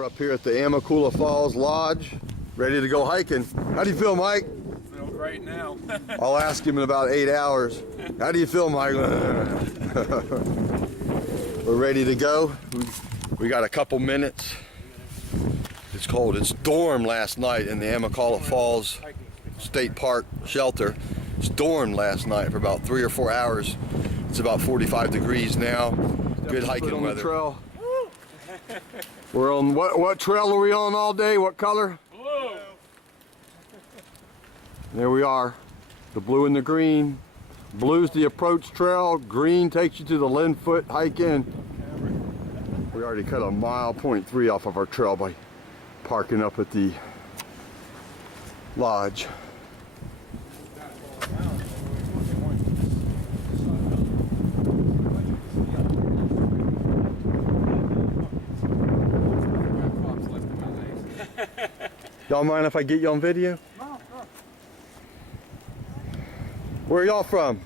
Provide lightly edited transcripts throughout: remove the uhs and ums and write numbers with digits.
We're up here at the Amicalola Falls Lodge, ready to go hiking. How do you feel, Mike? I feel great now. I'll ask him in about 8 hours. How do you feel, Mike? We're ready to go. We got a couple minutes. It's cold. It stormed last night in the Amicalola Falls State Park shelter. It stormed last night for about 3 or 4 hours. It's about 45 degrees now. Good hiking weather. Trail. We're on what trail are we on all day? What color? Blue. There we are. The blue and the green. Blue's the approach trail. Green takes you to the Linfoot hike in. We already cut a mile 0.3 off of our trail by parking up at the lodge. Y'all mind if I get you on video? No, no. Where are y'all from?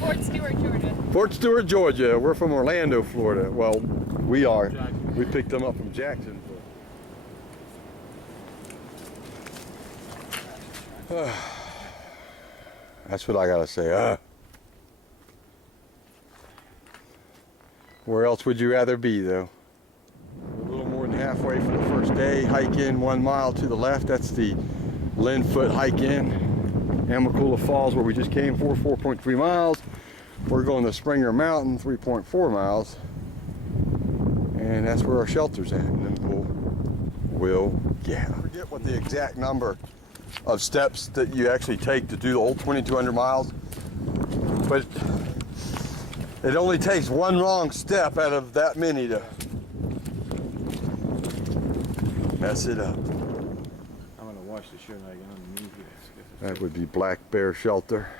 Fort Stewart, Georgia. Fort Stewart, Georgia. We're from Orlando, Florida. Well, we are. We picked them up from Jacksonville. That's what I gotta say. Where else would you rather be, though? We're a little more than halfway for the first day. Hike in 1 mile to the left. That's the Linfoot hike in Amicalola Falls, where we just came for 4.3 miles. We're going to Springer Mountain, 3.4 miles. And that's where our shelter's at. And then we'll get. I forget what the exact number of steps that you actually take to do the whole 2,200 miles. But it only takes one wrong step out of that many to mess it up. I'm gonna wash the shirt and I get underneath here. That would be Black Bear Shelter.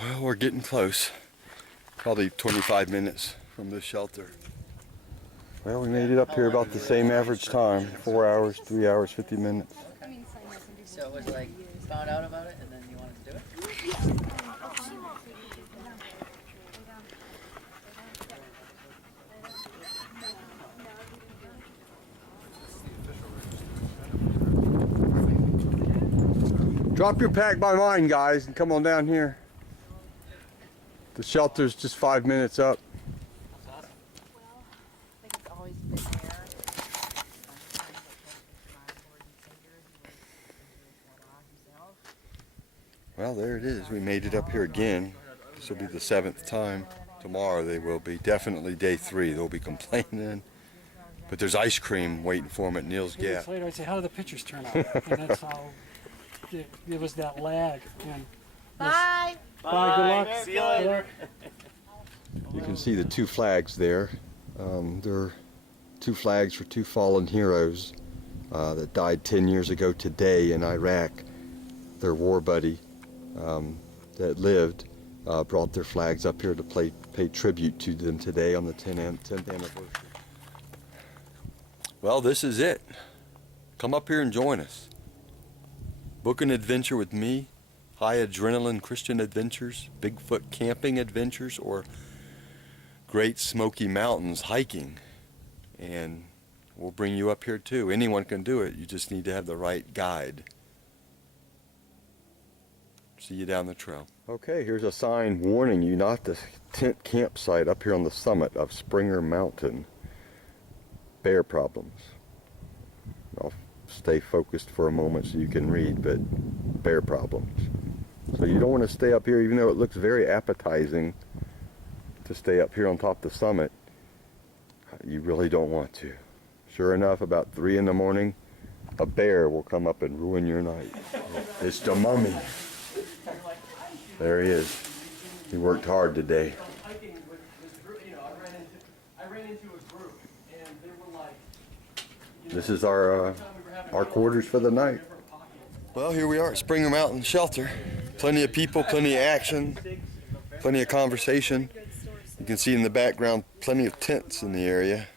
Well, we're getting close. Probably 25 minutes from this shelter. Well, we made it up here about the same average time. 4 hours, 3 hours, 50 minutes. So it was like, found out about it and then you wanted to do it? Drop your pack by mine, guys, and come on down here. The shelter's just 5 minutes up. Well, there it is. We made it up here again. This will be the 7th time. Tomorrow they will be. Definitely day 3. They'll be complaining. But there's ice cream waiting for them at Neels Gap. Later, I'd say, how do the pictures turn out? And that's how it was that lag. And Bye. bye, good luck. See you later. You can see the 2 flags there. They're 2 flags for 2 fallen heroes that died 10 years ago today in Iraq. Their war buddy that lived brought their flags up here to pay tribute to them today on the 10th anniversary. Well, this is it. Come up here and join us. Book an adventure with me, high adrenaline Christian adventures, Bigfoot camping adventures, or Great Smoky Mountains hiking. And we'll bring you up here too. Anyone can do it. You just need to have the right guide. See you down the trail. Okay, here's a sign warning you not to tent campsite up here on the summit of Springer Mountain. Bear problems. I'll stay focused for a moment so you can read, but bear problems. So you don't want to stay up here, even though it looks very appetizing to stay up here on top of the summit. You really don't want to. Sure enough, about 3 in the morning, a bear will come up and ruin your night. It's the mummy. There he is. He worked hard today. This is our quarters for the night. Well, here we are at Springer Mountain Shelter. Plenty of people, plenty of action, plenty of conversation. You can see in the background plenty of tents in the area.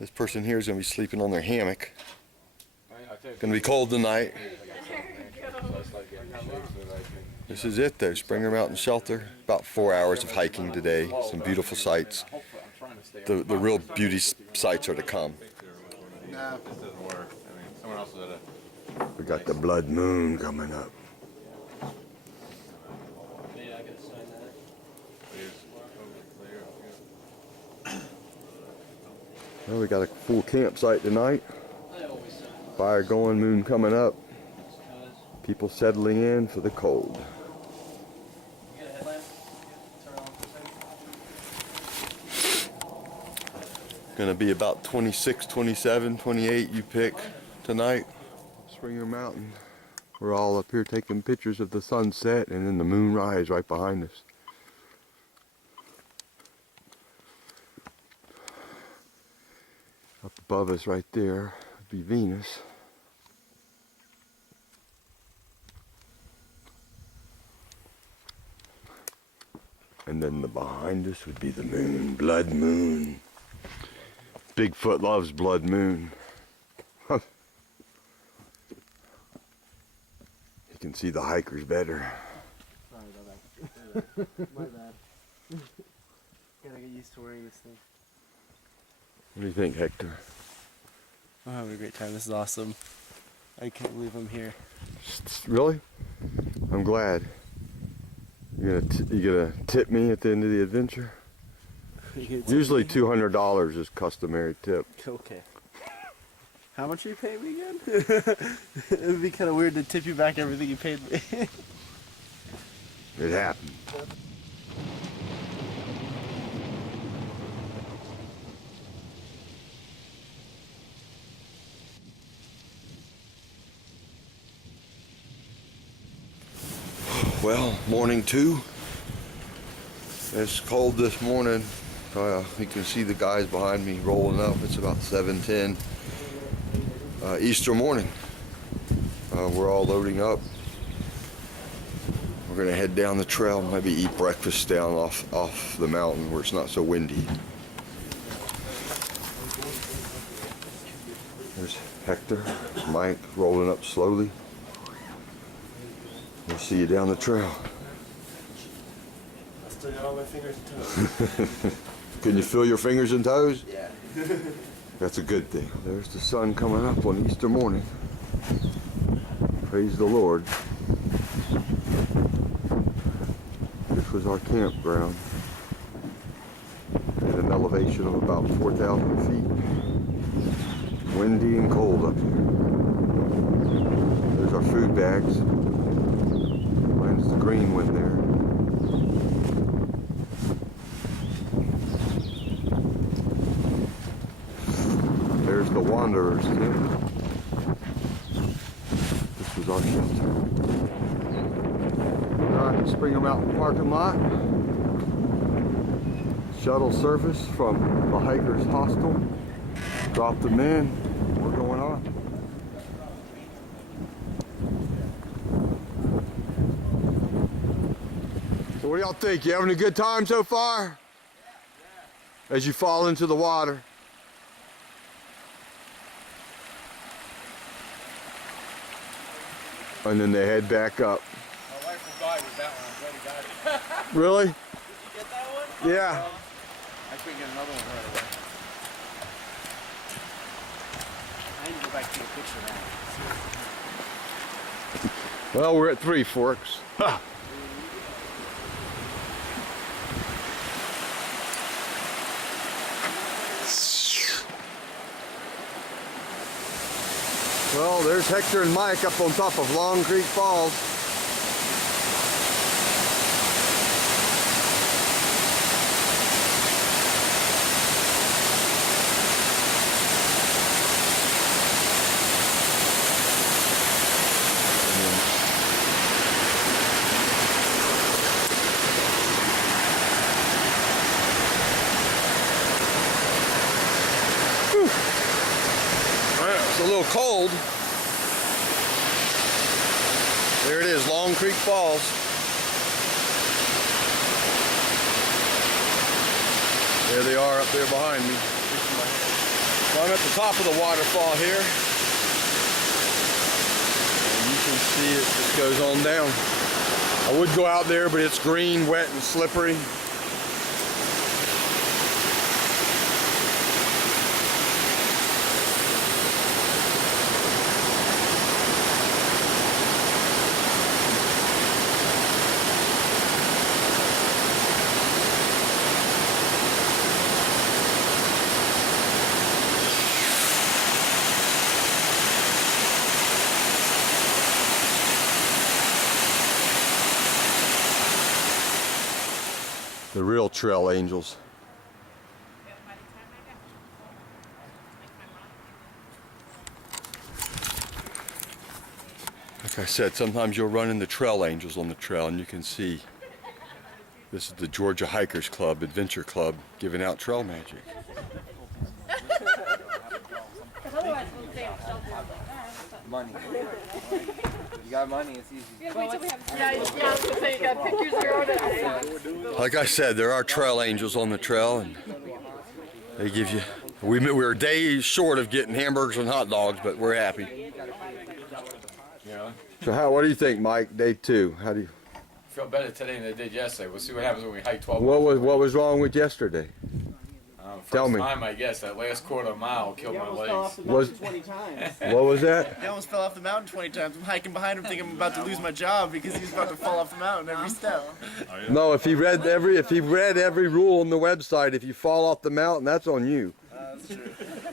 This person here is going to be sleeping on their hammock. It's going to be cold tonight. This is it though, Springer Mountain Shelter. About 4 hours of hiking today. Some beautiful sights. The real beauty sights are to come. Nah, this doesn't work. I mean, someone else was at a... We got the blood moon coming up. Well, we got a full campsite tonight. Fire going, moon coming up. People settling in for the cold. Gonna be about 26, 27, 28, you pick tonight. Springer Mountain. We're all up here taking pictures of the sunset and then the moonrise right behind us. Up above us right there would be Venus. And then the behind us would be the moon, blood moon. Bigfoot loves blood moon. You can see the hikers better. Sorry about that. My bad. Gotta get used to wearing this thing. What do you think, Hector? I'm having a great time. This is awesome. I can't believe I'm here. Really? I'm glad. You gonna tip me at the end of the adventure? Usually $200 is customary tip. Okay. How much are you paying me again? It would be kind of weird to tip you back everything you paid me. It happened. Well, morning 2. It's cold this morning. You can see the guys behind me rolling up. It's about 7:10 Easter morning. We're all loading up. We're gonna head down the trail, maybe eat breakfast down off the mountain where it's not so windy. There's Hector, Mike rolling up slowly. We'll see you down the trail. I still got all my fingers and toes. Can you feel your fingers and toes? Yeah. That's a good thing. There's the sun coming up on Easter morning. Praise the Lord. This was our campground at an elevation of about 4,000 feet. Windy and cold up here. There's our food bags. Mine's the green one there. There's the Wanderers tent. This was our shelter. We're at the Springer Mountain parking lot. Shuttle service from the hikers hostel. Dropped them in. We're going on. So what do y'all think? You having a good time so far? As you fall into the water. And then they head back up. My wife will die with that one. I'm glad he got it. Really? Did you get that one? Yeah. I couldn't get another one right away. I need to go back to take a picture of that. Well, we're at Three Forks. Well, there's Hector and Mike up on top of Long Creek Falls. It's a little cold. There it is, Long Creek Falls. There they are up there behind me. So I'm at the top of the waterfall here. And you can see it just goes on down. I would go out there, but it's green, wet, and slippery. The real trail angels. Like I said, sometimes you'll run into trail angels on the trail, and you can see this is the Georgia Hikers Club, Adventure Club, giving out trail magic. Money. You got money, it's easy. Like I said, there are trail angels on the trail, and they give you. We're days short of getting hamburgers and hot dogs, but we're happy. Yeah. So what do you think, Mike? Day 2. How do you? Feel better today than I did yesterday. We'll see what happens when we hike 12 What miles. was wrong with yesterday? Tell me. Time, I guess, that last quarter mile killed my legs. Was 20 times. what was that? He almost fell off the mountain 20 times. I'm hiking behind him thinking I'm about to lose my job because he's about to fall off the mountain every step. No, if he read every rule on the website, if you fall off the mountain, that's on you. That's true.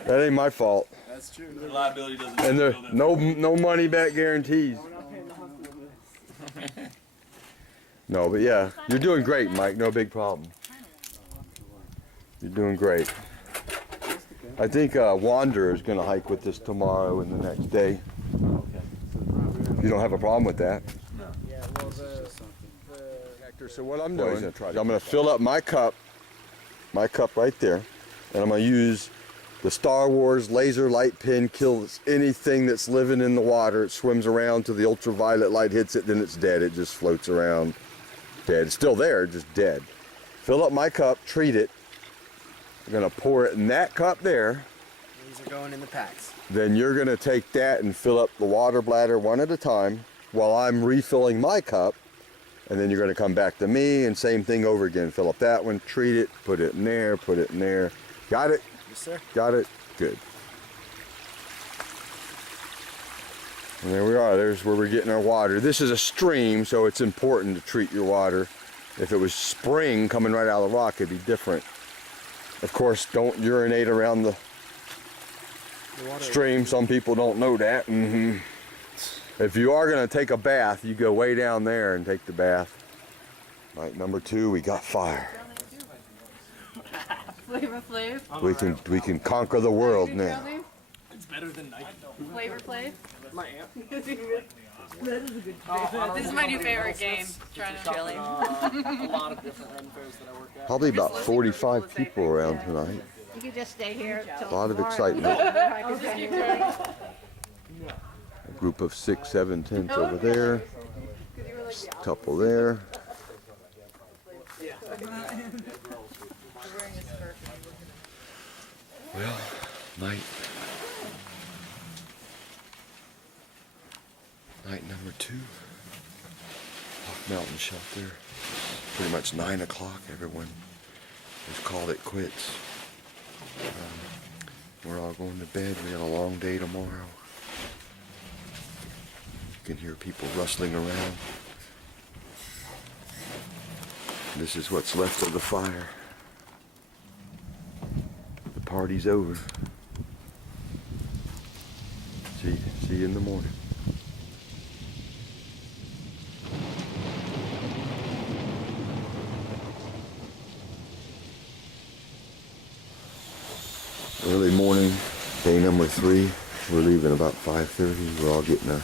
That ain't my fault. That's true. The liability doesn't. And there no money back guarantees. We're not paying the hospital. No, but yeah, you're doing great, Mike. No big problem. You're doing great. I think Wanderer is going to hike with us tomorrow and the next day. You don't have a problem with that? Yeah, well, So what I'm doing is I'm going to fill up my cup right there, and I'm going to use the Star Wars laser light pin, kills anything that's living in the water. It swims around till the ultraviolet light hits it, then it's dead. It just floats around dead. It's still there, just dead. Fill up my cup, treat it. I'm going to pour it in that cup there. these are going in the packs. Then you're going to take that and fill up the water bladder one at a time while I'm refilling my cup. And then you're going to come back to me and same thing over again. Fill up that one, treat it, put it in there, put it in there. Got it? Yes, sir. Got it? Good. And there we are. There's where we're getting our water. This is a stream, so it's important to treat your water. If it was spring coming right out of the rock, it'd be different. Of course, don't urinate around the stream. Some people don't know that. If you are going to take a bath, you go way down there and take the bath. Night number 2, we got fire. Flavor Flav. We can conquer the world now. It's better than Nike. Flavor Flav. My aunt. This is my new favorite game. Trying to Jelly. A lot of different run fairs that I work at. Probably about 45 people around tonight. You can just stay here till A lot of excitement. A group of 6, 7 tents over there. A couple there. Well, night number 2. Off Mountain Shelter. Pretty much 9 o'clock. Everyone has called it quits. We're all going to bed. We got a long day tomorrow. You can hear people rustling around. This is what's left of the fire. The party's over. See you in the morning. Early morning, day number 3. We're leaving about 5:30. We're all getting our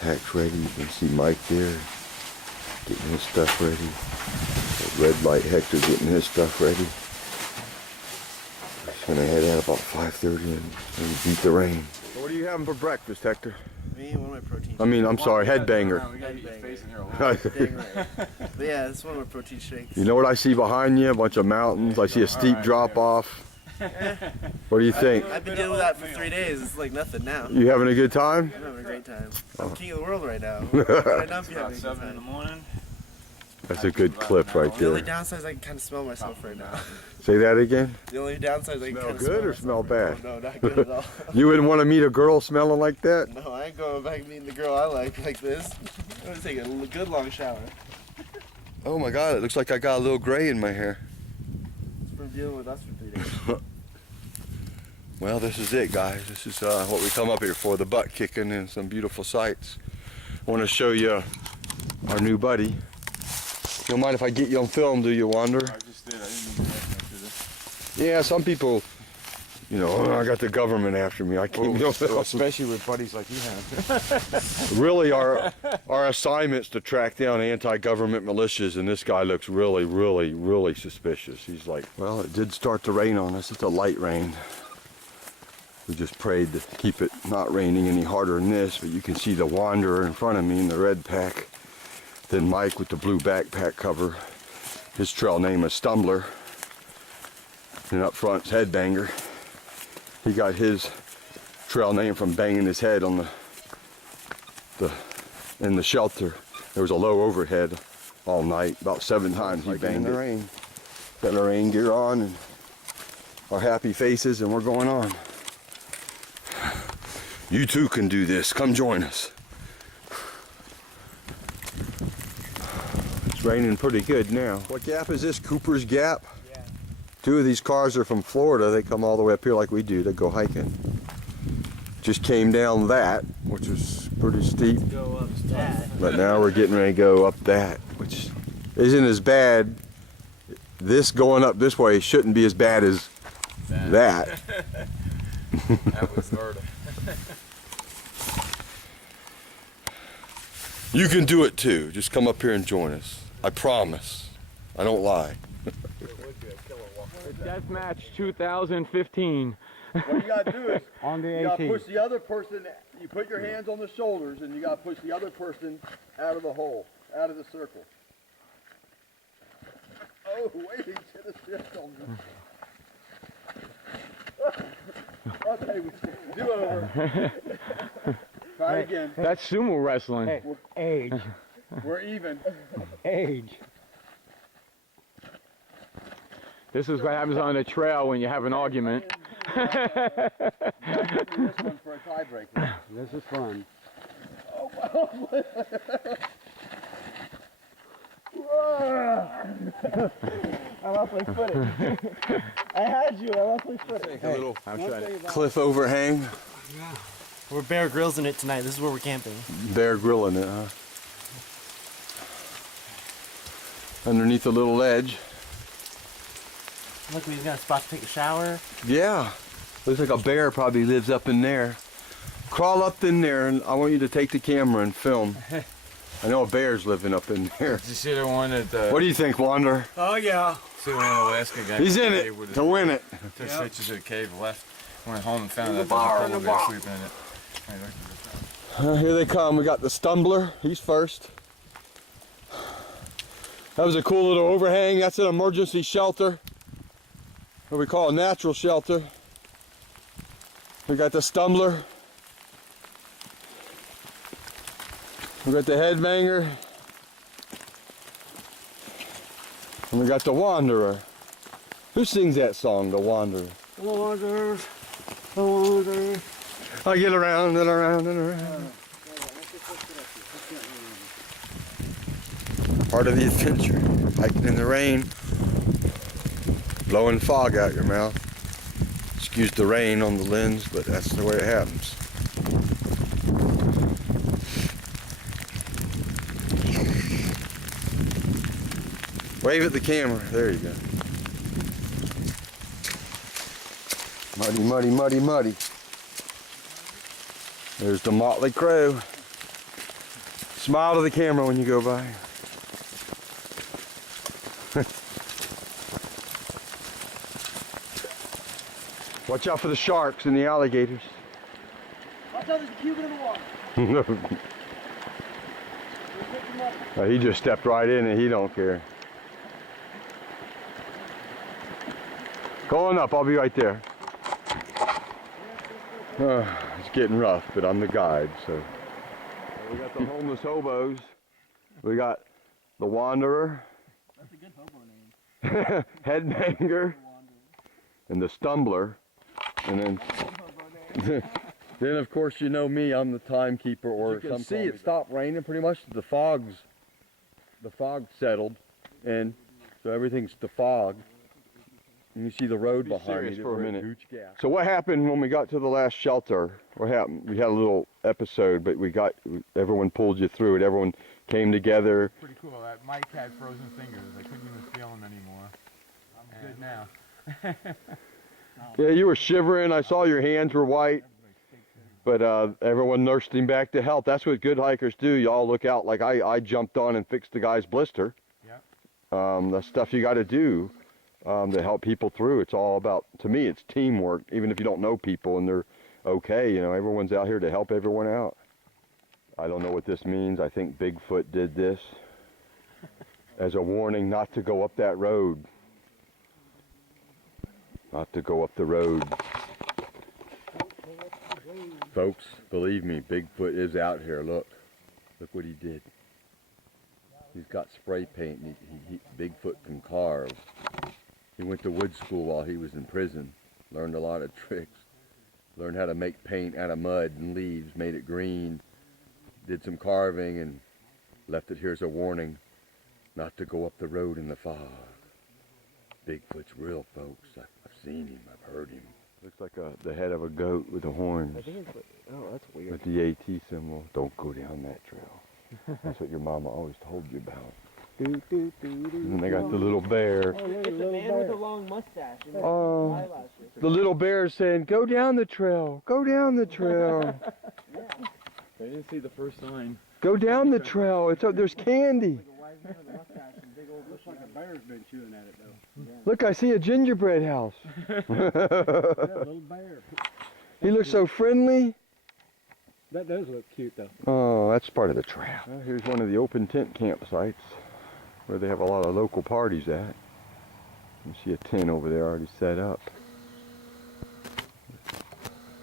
packs ready. You can see Mike there getting his stuff ready. That red light Hector getting his stuff ready. We're just gonna head out about 5:30 and beat the rain. What are you having for breakfast, Hector? Me, one of my protein shakes. I mean, I'm sorry, headbanger. We gotta get your face in here a little. Dang right. But yeah, that's one of my protein shakes. You know what I see behind you? A bunch of mountains. I see a steep drop off. What do you think? I've been dealing with that for 3 days. It's like nothing now. You having a good time? I'm having a great time. I'm king of the world right now. Right now, I'm having a About good 7 in the time. morning. That's a good clip right The only there. downside is I can kind of smell myself right now. Say that again. The only downside is I can Smell kind of good or smell bad? Oh, no, not good at all. You wouldn't want to meet a girl smelling like that? No, I ain't going back meeting the girl I like this. I'm gonna take a good long shower. Oh my God, it looks like I got a little gray in my hair. It's from dealing with us for 3 days. Well, this is it, guys. This is what we come up here for, the butt kicking and some beautiful sights. I want to show you our new buddy. You don't mind if I get you on film, do you, Wander? I just did. I didn't even after this. Yeah, some people, you know, "Oh, I got the government after me. I can't be on film." Especially with buddies like you have. Really, our assignment's to track down anti-government militias, and this guy looks really, really, really suspicious. He's like, well, it did start to rain on us. It's a light rain. We just prayed to keep it not raining any harder than this, but you can see the Wanderer in front of me in the red pack. Then Mike with the blue backpack cover. His trail name is Stumbler. And up front's Headbanger. He got his trail name from banging his head on in the shelter. There was a low overhead all night. About 7 times he banged in the rain. Got our rain gear on and our happy faces, and we're going on. You too can do this. Come join us. It's raining pretty good now. What gap is this? Cooper's Gap? Yeah. 2 of these cars are from Florida. They come all the way up here like we do. They go hiking. Just came down that, which was pretty steep. Go up that. But now we're getting ready to go up that, which isn't as bad. This going up this way shouldn't be as bad as that. That was murder. You can do it too. Just come up here and join us. I promise. I don't lie. Deathmatch 2015. What you gotta do is On the you gotta 18th. push the other person. You put your hands on the shoulders, and you gotta push the other person out of the hole, out of the circle. Oh, wait! He should have stepped on me. Okay, do over. Try it again. That's sumo wrestling. Hey, age, We're even. age. This is what happens on the trail when you have an argument. This one for a tiebreaker. This is fun. I lost my footing. I had you. I lost my footing. A little I'm trying to. cliff overhang. We're Bear Grylls in it tonight. This is where we're camping. Bear grilling it, huh? Underneath a little ledge. Look, we got a spot to take a shower. Yeah. Looks like a bear probably lives up in there. Crawl up in there, and I want you to take the camera and film. I know a bear's living up in there. Did you see the one that? What do you think, Wander? Oh, yeah. See the one in Alaska guy? He's in cave it with to win it. Took pictures of the cave, left, went home and found out there's a polar bear sleeping in it. Hey, look at this. Here they come. We got the Stumbler. He's first. That was a cool little overhang. That's an emergency shelter. What we call a natural shelter. We got the Stumbler. We got the Headbanger. And we got the Wanderer. Who sings that song, the Wanderer? Wander, wander. I get around and around and around. Part of the adventure. Hiking in the rain. Blowing fog out your mouth. Excuse the rain on the lens, but that's the way it happens. Wave at the camera. There you go. Muddy, muddy, muddy, muddy. There's the Motley Crow. Smile to the camera when you go by. Watch out for the sharks and the alligators. Watch out, there's a Cuban in the water. He just stepped right in and he don't care. Going up, I'll be right there. It's getting rough, but I'm the guide, so. We got the homeless hobos. We got the wanderer. That's a good hobo name. Headbanger. And the stumbler. And then, then of course you know me, I'm the timekeeper, or you can see it stopped raining pretty much. The fog settled, and so everything's defogged. You can see the road behind me for a minute. So what happened when we got to the last shelter? What happened? We had a little episode, but everyone pulled you through it. Everyone came together. Pretty cool. Mike had frozen fingers. I couldn't even feel them anymore. I'm good now. Yeah, you were shivering. I saw your hands were white. But everyone nursed him back to health. That's what good hikers do. You all look out. Like I jumped on and fixed the guy's blister. Yep. That's stuff you got to do to help people through. It's all about, to me, it's teamwork. Even if you don't know people and they're okay, you know, everyone's out here to help everyone out. I don't know what this means. I think Bigfoot did this as a warning not to go up that road. Not to go up the road. Folks, believe me, Bigfoot is out here. Look what he did. He's got spray paint. And Bigfoot can carve. He went to wood school while he was in prison. Learned a lot of tricks. Learned how to make paint out of mud and leaves. Made it green. Did some carving and left it here as a warning not to go up the road in the fog. Bigfoot's real, folks. I've seen him. I've heard him. Looks like the head of a goat with the horns. I think it's, oh, that's weird. With the AT symbol. Don't go down that trail. That's what your mama always told you about. And then they got the little bear. Oh, look, it's a man with a long mustache. And Oh, eyelashes. the little bear saying, "Go down the trail. Go down the trail. They didn't see the first sign. Go down the trail. There's candy. A wise man with a mustache and big old. Looks like a bear's been chewing at it though. Look, I see a gingerbread house." Yeah, a little bear. He looks so friendly. That does look cute though. Oh, that's part of the trail. Well, here's one of the open tent campsites where they have a lot of local parties at. You see a tent over there already set up.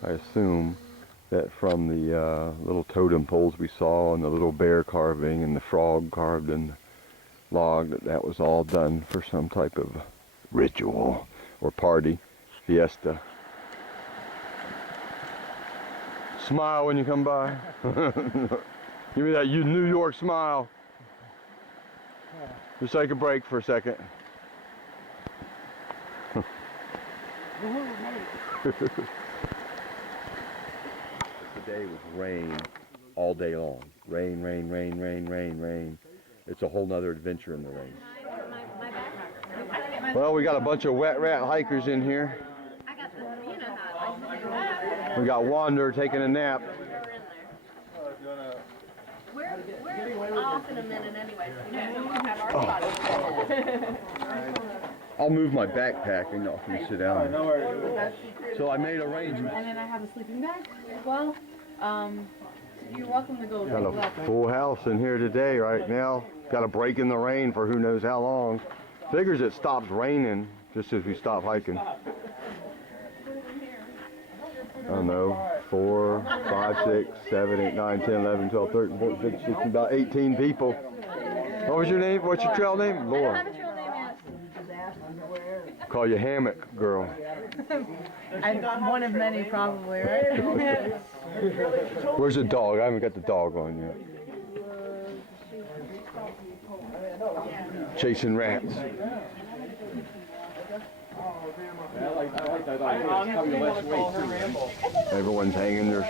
I assume that from the little totem poles we saw and the little bear carving and the frog carved in the log, that was all done for some type of ritual or party, fiesta. Smile when you come by. Give me that New York smile. Just take a break for a second. Today was rain all day long. Rain, rain, rain, rain, rain, rain. It's a whole nother adventure in the rain. Well, we got a bunch of wet rat hikers in here. We got Wander taking a nap. We're off in a minute anyway, so we don't have our spot. I'll move my backpack and y'all can sit down. So I made arrangements. And then I have a sleeping bag as well. You're welcome to go. Got a full house in here today right now. Got a break in the rain for who knows how long. Figures it stops raining just as we stop hiking. I don't know, 4, 5, 6, 7, 8, 9, 10, 11, 12, 13, 14, 15, 16, about 18 people. What was your name? What's your trail name? Laura. Call you Hammock Girl. I'm one of many, probably, right? Where's the dog? I haven't got the dog on yet. Chasing rats. Everyone's hanging their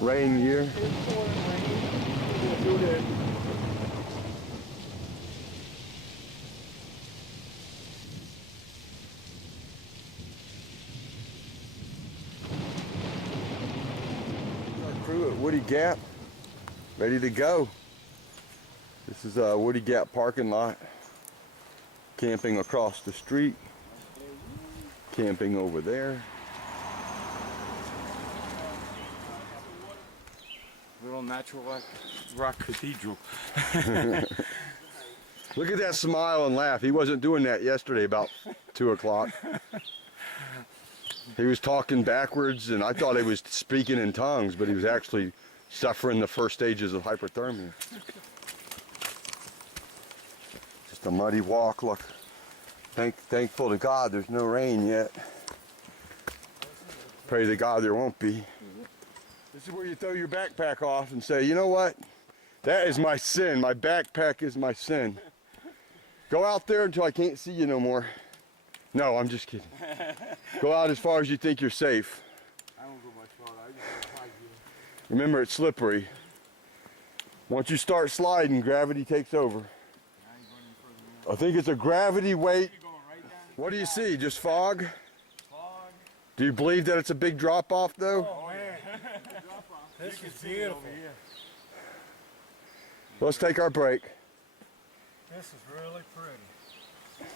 rain gear. Our crew at Woody Gap, ready to go. This is a Woody Gap parking lot. Camping across the street, camping over there. Little natural rock cathedral. Look at that smile and laugh. He wasn't doing that yesterday about 2 o'clock. He was talking backwards, and I thought he was speaking in tongues, but he was actually suffering the first stages of hypothermia. Just a muddy walk. Look, thankful to God there's no rain yet. Pray to God there won't be. This is where you throw your backpack off and say, you know what? That is my sin. My backpack is my sin. Go out there until I can't see you no more. No, I'm just kidding. Go out as far as you think you're safe. I won't go much farther. I just want to hide you. Remember, it's slippery. Once you start sliding, gravity takes over. I think it's a gravity weight. What do you see? Just fog? Do you believe that it's a big drop off though? Oh man, this is beautiful. Let's take our break. This is really pretty.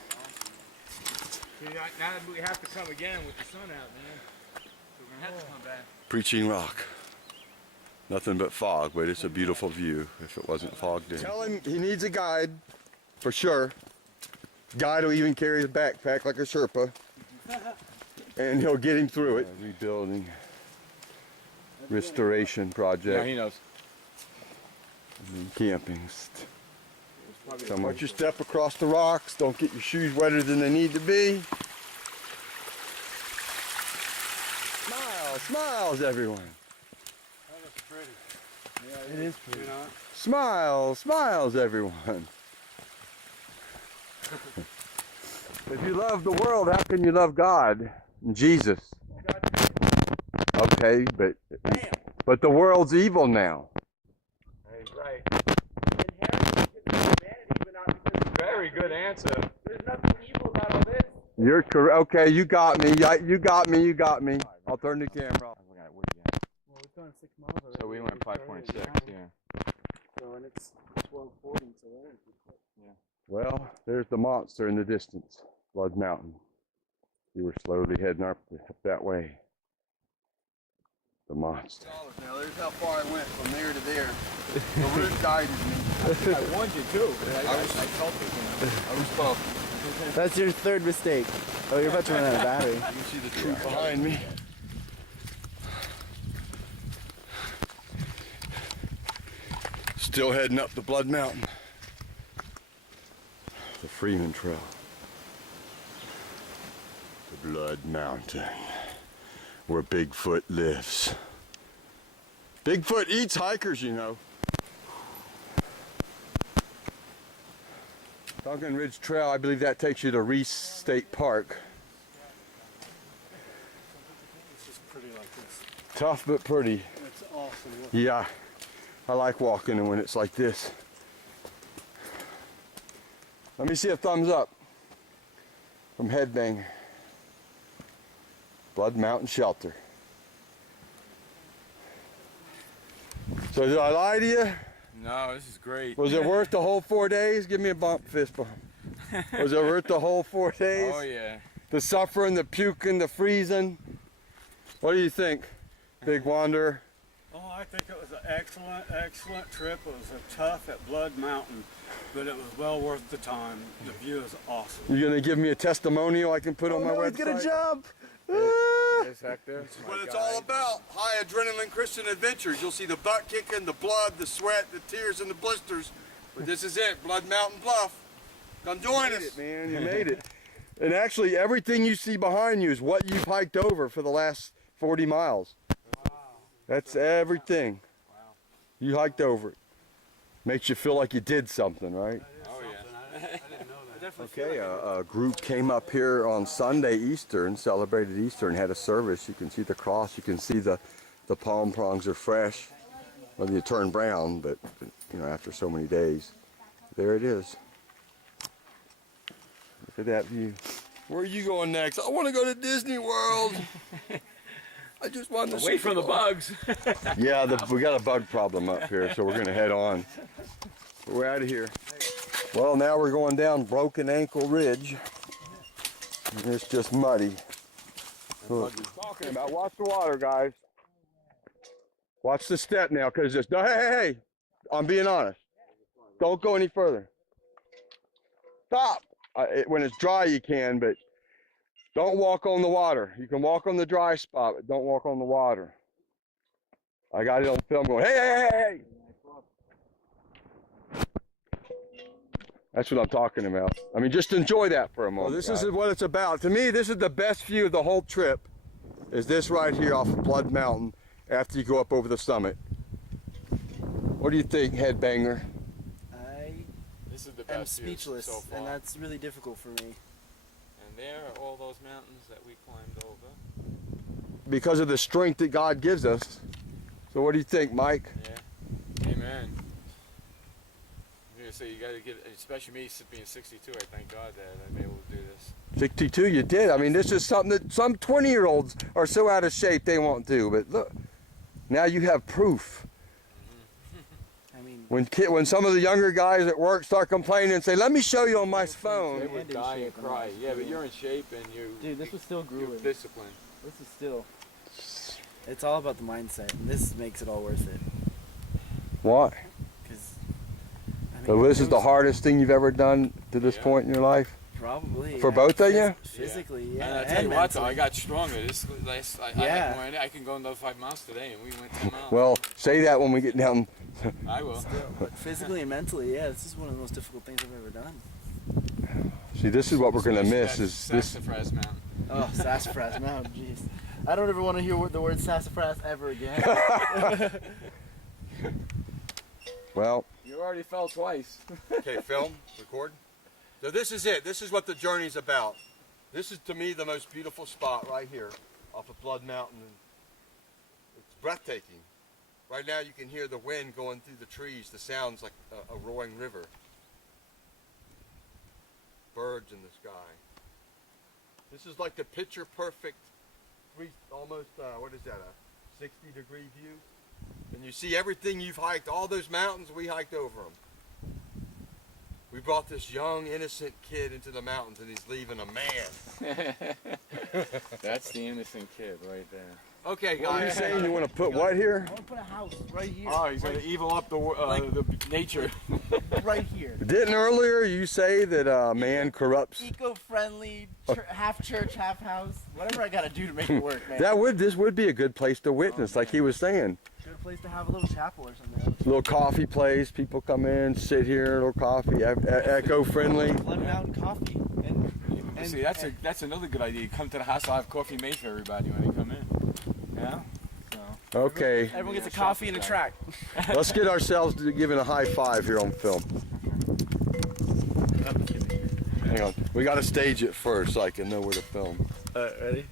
See, now we have to come again with the sun out, man. So we're gonna have to come back. Preaching Rock. Nothing but fog, but it's a beautiful view if it wasn't fogged in. Tell him he needs a guide, for sure. Guide will even carry his backpack like a Sherpa. And he'll get him through it. Rebuilding, restoration project. Yeah, he knows. And camping. So watch your step across the rocks. Don't get your shoes wetter than they need to be. Smiles, smiles, everyone. That looks pretty. Yeah, it is pretty. You know? Smiles, smiles, everyone. If you love the world, how can you love God and Jesus? Okay, but the world's evil now. Right. Very good answer. There's nothing evil about all this. You're correct. Okay, you got me. You got me. You got me. I'll turn the camera off. Well, we've gone 6 miles already. So we went 5.6, yeah. So, and it's 12:40, so that ain't too quick. Well, there's the monster in the distance, Blood Mountain. We were slowly heading up that way. The monster. Now there's how far I went from there to there. The route guided me. I warned you too. I felt it. I was bumped. That's your third mistake. Oh, you're about to run out of battery. You can see the troop behind me. Still heading up the Blood Mountain. The Freeman Trail. The Blood Mountain, where Bigfoot lives. Bigfoot eats hikers, you know. Duncan Ridge Trail, I believe that takes you to Reese State Park. This is pretty like this. Tough but pretty. It's awesome. Look. Yeah, I like walking when it's like this. Let me see a thumbs up from Headbanger. Blood Mountain Shelter. So did I lie to you? No, this is great. Was it worth the whole 4 days? Give me a bump, fist bump. Was it worth the whole 4 days? Oh yeah. The suffering, the puking, the freezing. What do you think, Big Wanderer? Oh, I think it was an excellent trip. It was tough at Blood Mountain, but it was well worth the time. The view is awesome. You gonna give me a testimonial I can put on my website? He's gonna jump. Yes, Hector. This is what it's all about. High adrenaline Christian adventures. You'll see the butt kicking, the blood, the sweat, the tears, and the blisters. But this is it, Blood Mountain Bluff. Come join us. Man, you made it. And actually, everything you see behind you is what you've hiked over for the last 40 miles. Wow. That's everything. Wow. You hiked over it. Makes you feel like you did something, right? Oh yeah. I didn't know that. Okay, a group came up here on Sunday, Easter, and celebrated Easter and had a service. You can see the cross, you can see the palm prongs are fresh. Well, you turn brown, but you know, after so many days, there it is. Look at that view. Where are you going next? I want to go to Disney World. I just want to Away from the bugs. Yeah, we got a bug problem up here, so we're going to head on. We're out of here. Well, now we're going down Broken Ankle Ridge. And it's just muddy. Look. Talking about, watch the water, guys. Watch the step now, because it's, hey, I'm being honest. Don't go any further. stop. When it's dry, you can, but don't walk on the water. You can walk on the dry spot, but don't walk on the water. I got it on film going, hey, hey, hey, hey. That's what I'm talking about. I mean, just enjoy that for a moment. Well, this is what it's about. To me, this is the best view of the whole trip, is this right here off of Blood Mountain after you go up over the summit. What do you think, Headbanger? This is the I'm best view speechless, so far. and that's really difficult for me. And there are all those mountains that we climbed over. Because of the strength that God gives us. So what do you think, Mike? Yeah. Amen. I'm gonna say you gotta get, especially me being 62, I thank God that I'm able to do this. 62, you did. I mean, this is something that some 20-year-olds are so out of shape they won't do. But look, now you have proof. I mean, When some of the younger guys at work start complaining and say, let me show you on my They phone. would die and cry. Yeah, but you're in shape and dude, this was still you're grueling. disciplined. This is still. It's all about the mindset, and this makes it all worth it. Why? Because. So this is the hardest thing you've ever done to this point in your life? Probably. For both of you? Physically, yeah. And I tell you what, though, I mentally. got stronger. I can go another 5 miles today, and we went 10 miles. Well, say that when we get down. I will. But physically and mentally, yeah, this is one of the most difficult things I've ever done. See, this is what we're going to miss. Is this? Sassafras Mountain. Oh, sassafras mountain, jeez. I don't ever want to hear the word sassafras ever again. Well. You already fell twice. Okay, film, record. So this is it. This is what the journey's about. This is, to me, the most beautiful spot right here off of Blood Mountain. It's breathtaking. Right now you can hear the wind going through the trees. The sound's like a roaring river. Birds in the sky. This is like the picture perfect, almost, what is that, a 60-degree view? And you see everything you've hiked, all those mountains, we hiked over them. We brought this young, innocent kid into the mountains, and he's leaving a man. That's the innocent kid right there. Okay, guys. What are you saying? You want to put what here? I want to put a house right here. Oh, he's going to evil up the nature. Right here. Didn't earlier you say that man corrupts? Eco-friendly, half church, half house. Whatever I got to do to make it work, man. This would be a good place to witness, like he was saying. Good place to have a little chapel or something. Little coffee place, people come in, sit here, little coffee, eco-friendly. Blood Mountain coffee. And See, that's another good idea. Come to the house, I'll have coffee made for everybody when they come in. Yeah? So. Okay, everyone gets a coffee and a track. let's get ourselves to giving a high five here on film. Hang on, we got to stage it first so I can know where to film. Ready?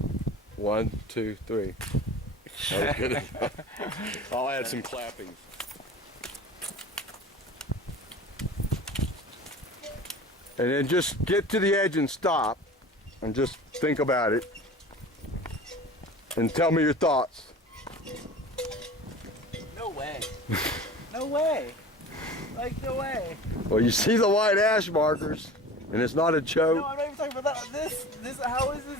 1, 2, 3. That was good enough. I'll add some clapping. And then just get to the edge and stop and just think about it and tell me your thoughts. No way. No way. Like, no way. Well, you see the white ash markers, and it's not a joke. No, I'm not even talking about that. This, how is this?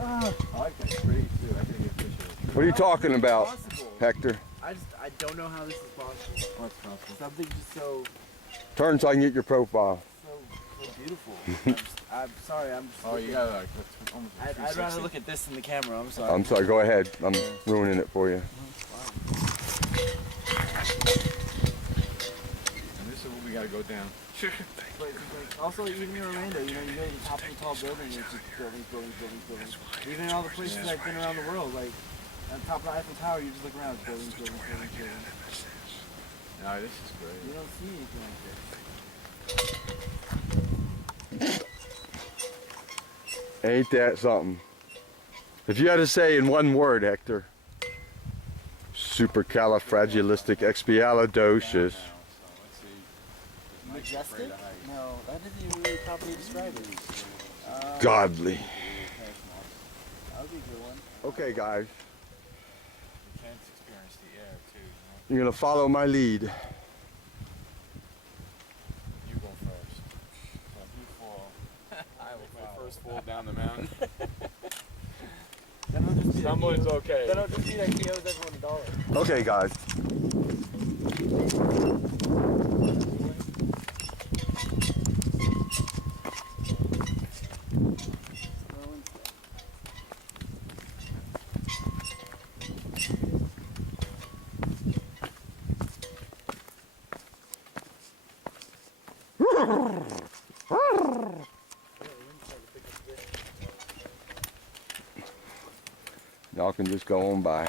I like that tree too. I think it's What are you talking about, Possible. Hector? I don't know how this is possible. What's possible? Something just so Turn so I can get your profile. beautiful. I'm sorry. I'm just. Oh, you got like almost. I'd rather look at this in the camera. I'm sorry. I'm sorry, go ahead. I'm ruining it for you. And this is what we got to go down. But also, even in Orlando, you know, you go to the top of a tall building, it's just buildings. Even in all the places I've been around the world, like on top of the Eiffel Tower, you just look around, it's buildings. No, this is great. You don't see anything like this. Ain't that something? If you had to say in one word, Hector, supercalifragilisticexpialidocious. Majestic? No, that doesn't even really properly describe it. Godly. That would be a good one. Okay, guys, You can't experience the air too. you're gonna follow my lead. You go first. So if you fall, I will my first fall down the mountain. Then I'll just be Someone's okay. Then I'll just be like he owes everyone $1. Okay, guys. Y'all can just go on by.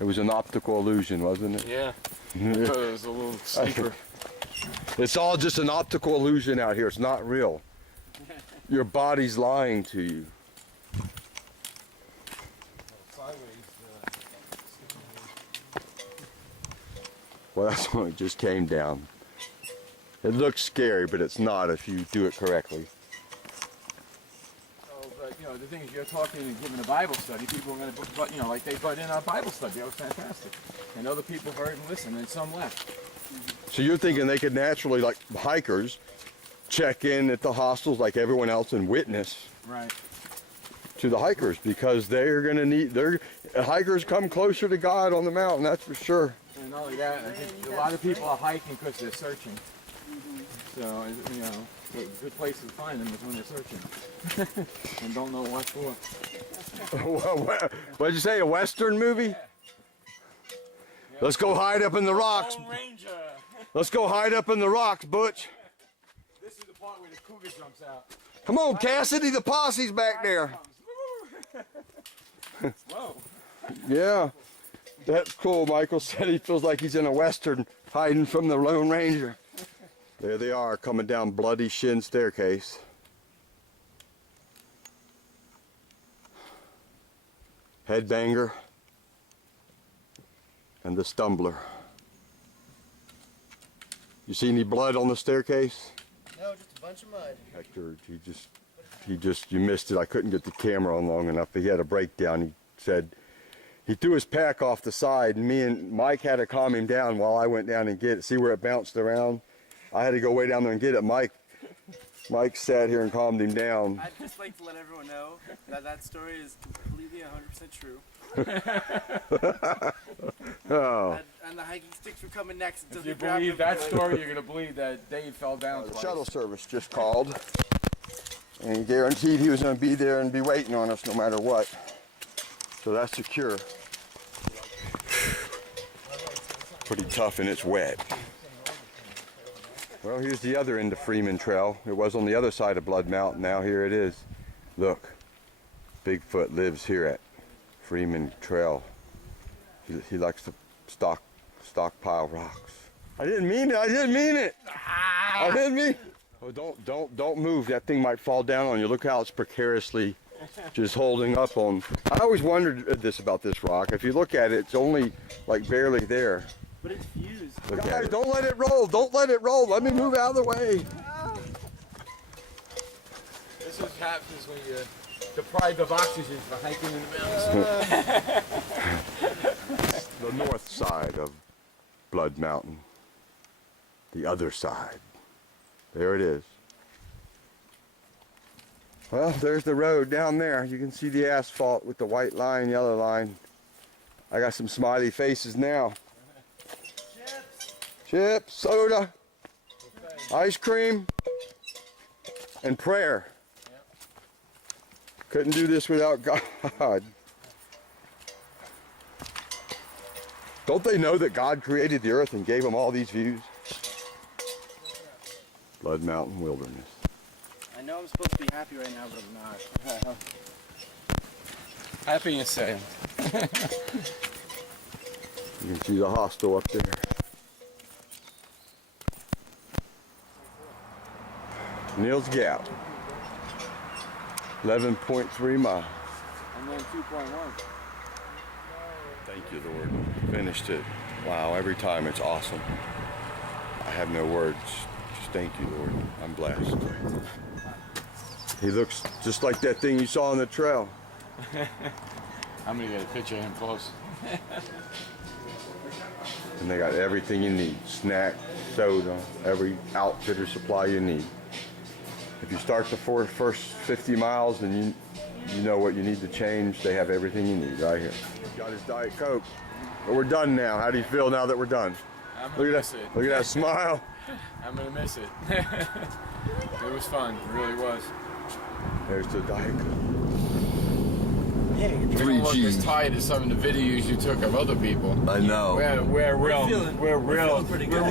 It was an optical illusion, wasn't it? Yeah. I thought it was a little steeper. It's all just an optical illusion out here. It's not real. Your body's lying to you. Well, that's when it just came down. It looks scary, but it's not if you do it correctly. Oh, but you know, the thing is, you're talking and giving a Bible study. People are going to, but you know, like they butt in our Bible study. That was fantastic. And other people heard and listened, and some left. So you're thinking they could naturally, like hikers, check in at the hostels like everyone else and witness Right. to the hikers, because they're going to need, hikers come closer to God on the mountain, that's for sure. And not only that, I think a lot of people are hiking because they're searching. So, you know, a good place to find them is when they're searching and don't know what for. What'd you say, a Western movie? Yeah. Let's go hide up in the rocks. Lone Ranger. Let's go hide up in the rocks, Butch. This is the part where the cougar jumps out. Come on, Cassidy, the posse's back there. Whoa. Yeah, that's cool. Michael said he feels like he's in a Western hiding from the Lone Ranger. There they are, coming down Bloody Shin Staircase. Headbanger and the Stumbler. You see any blood on the staircase? No, just a bunch of mud. Hector, you missed it. I couldn't get the camera on long enough, but he had a breakdown. He said he threw his pack off the side, and me and Mike had to calm him down while I went down and get it. See where it bounced around? I had to go way down there and get it. Mike sat here and calmed him down. I'd just like to let everyone know that that story is completely 100% true. Oh. And the hiking sticks were coming next. If you believe that story, you're going to believe that Dave fell down The twice. shuttle service just called, and he guaranteed he was going to be there and be waiting on us no matter what. So that's secure. Pretty tough and it's wet. Well, here's the other end of Freeman Trail. It was on the other side of Blood Mountain. Now here it is. Look, Bigfoot lives here at Freeman Trail. He likes to stockpile rocks. I didn't mean it. I didn't mean it. I didn't mean. Oh, don't move. That thing might fall down on you. Look how it's precariously just holding up on. I always wondered about this rock. If you look at it, it's only like barely there. But it's fused. Look at it. Don't let it roll. Don't let it roll. Let me move out of the way. This is what happens when you're deprived of oxygen for hiking in the mountains. The north side of Blood Mountain. The other side. There it is. Well, there's the road down there. You can see the asphalt with the white line, yellow line. I got some smiley faces now. Chips, soda, ice cream, and prayer. Couldn't do this without God. Don't they know that God created the earth and gave them all these views? Blood Mountain Wilderness. I know I'm supposed to be happy right now, but I'm not. Happy and sad. You can see the hostel up there. Neels Gap. 11.3 miles. And then 2.1. Thank you, Lord. Finished it. Wow, every time it's awesome. I have no words. Just thank you, Lord. I'm blessed. He looks just like that thing you saw on the trail. I'm gonna get a picture of him close. And they got everything you need. Snack, soda, every outfitter supply you need. If you start the first 50 miles and you know what you need to change, they have everything you need right here. Got his Diet Coke. But we're done now. How do you feel now that we're done? I'm gonna miss it. Look at that smile. I'm gonna miss it. It was fun. It really was. There's the Diet Coke. We don't look as tired as some of the videos you took of other people. I know. We're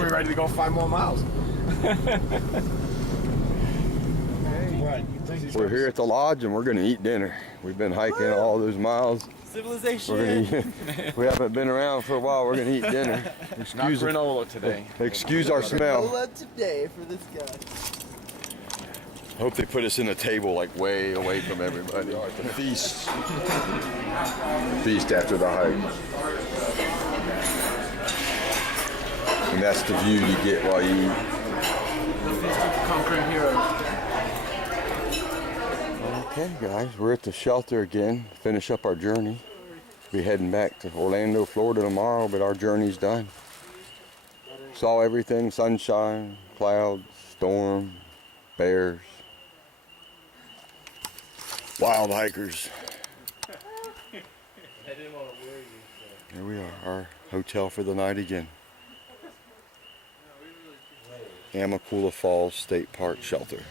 ready to go 5 more miles. We're here at the lodge and we're gonna eat dinner. We've been hiking all those miles. Civilization. We're gonna eat, we haven't been around for a while. We're gonna eat dinner. Not Excuse, granola today. excuse our smell. Love today for this guy. Hope they put us in a table like way away from everybody. To feast. Feast after the hike. And that's the view you get while you eat. Conquering heroes. Okay guys, we're at the shelter again. Finish up our journey. Be heading back to Orlando, Florida tomorrow, but our journey's done. Saw everything, sunshine, clouds, storm, bears, wild hikers. Here we are, our hotel for the night again. Amicalola Falls State Park shelter.